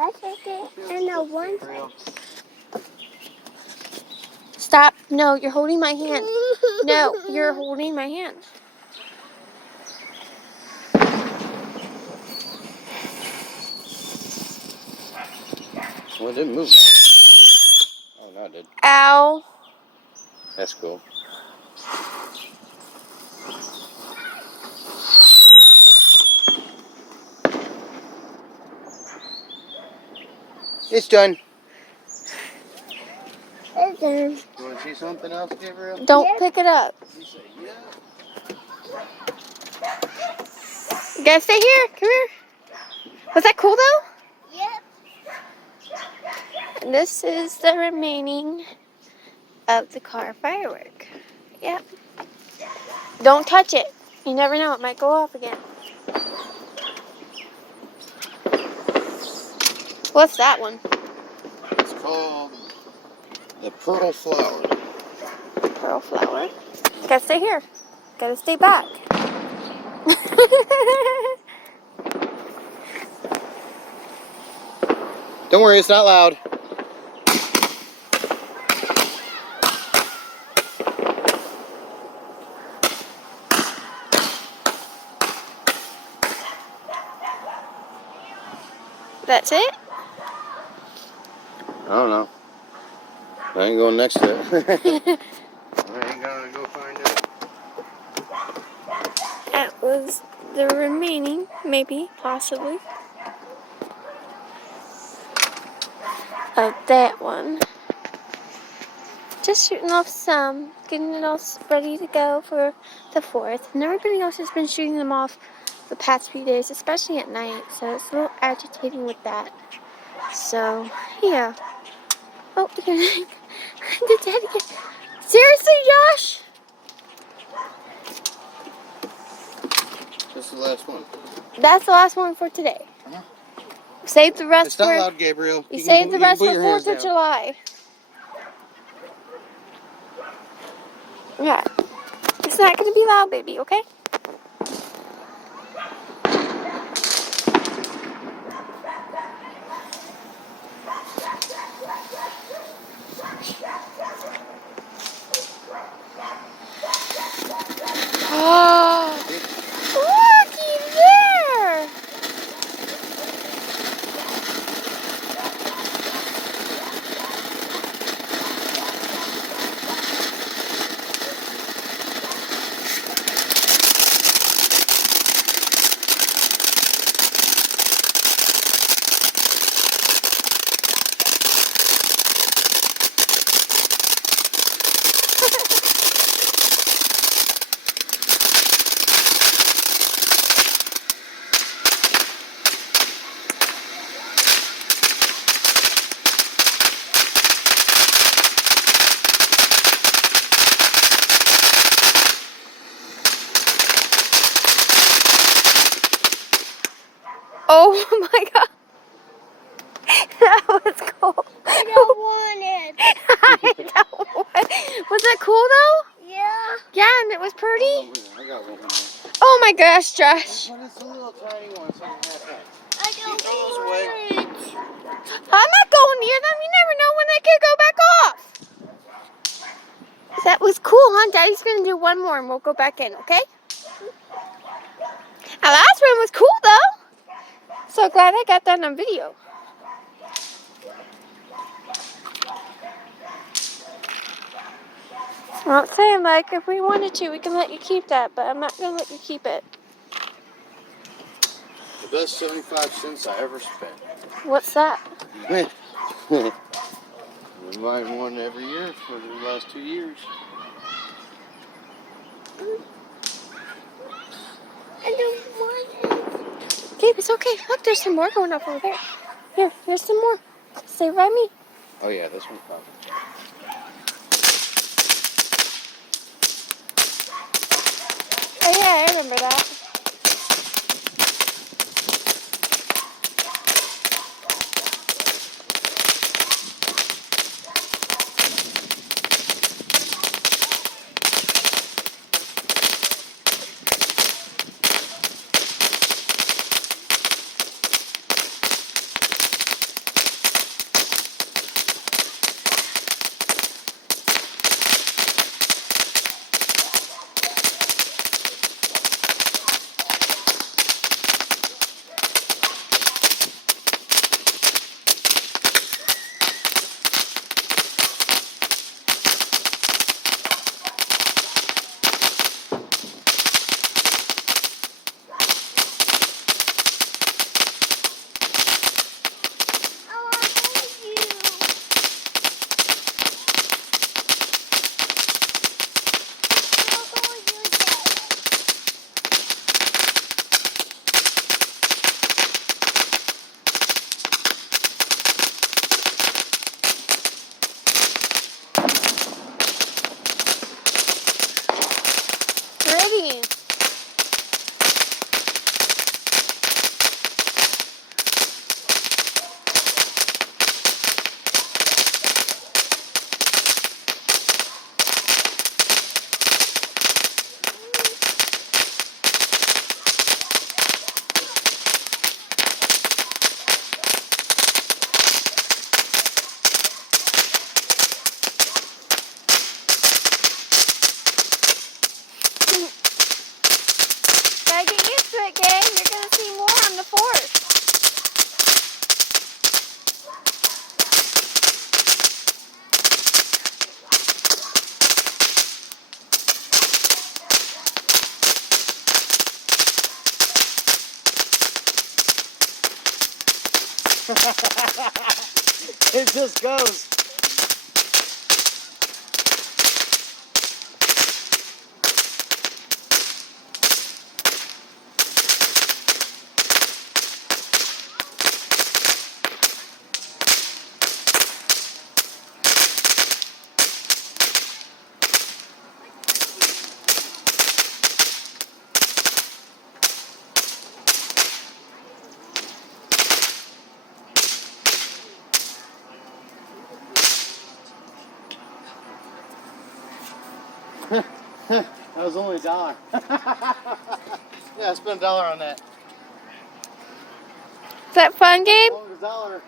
That's okay. And a one. Stop. No, you're holding my hand. No, you're holding my hand. Well, it didn't move. Oh, no, it did. Ow. That's cool. It's done. It's done. You want to see something else, Gabriel? Don't pick it up. You say yeah. You gotta stay here. Come here. Was that cool though? Yep. And this is the remaining of the car firework. Yep. Don't touch it. You never know. It might go off again. What's that one? It's called the Pearl Flower. Pearl flower. Gotta stay here. Gotta stay back. Don't worry, it's not loud. That's it? I don't know. I ain't going next to it. I ain't gonna go find it. That was the remaining, maybe, possibly, of that one. Just shooting off some, getting it all ready to go for the 4th. And everybody else has been shooting them off the past few days, especially at night. So it's a little agitating with that. So, yeah. Oh, the daddy. Seriously, Josh? This is the last one. That's the last one for today. Uh-huh. Save the rest It's not for... loud, Gabriel. You save the rest for 4th of July. Yeah. It's not going to be loud, baby, okay? Oh, looky there! Oh my god. That was cool. I don't want it. I don't want. Was that cool though? Yeah. Yeah, and it was pretty. I got one more. Oh my gosh, Josh. But it's a little tiny one, so I can have that. I don't Throw those want it. I'm not going near them. You never know when they could go back off. That was cool, huh? Daddy's going to do one more and we'll go back in, okay? Our last one was cool, though. So glad I got that on video. I'm not saying, like, if we wanted to, we can let you keep that, but I'm not going to let you keep it. The best 75 cents I ever spent. What's that? We buy one every year for the last 2 years. I don't want it. Gabe, it's okay. Look, there's some more going off over there. Here's some more. Stay by me. Oh yeah, this one's probably. Oh yeah, I remember that. It just goes. That was only $1. Yeah, I spent $1 on that. Is that fun, Gabe? $1.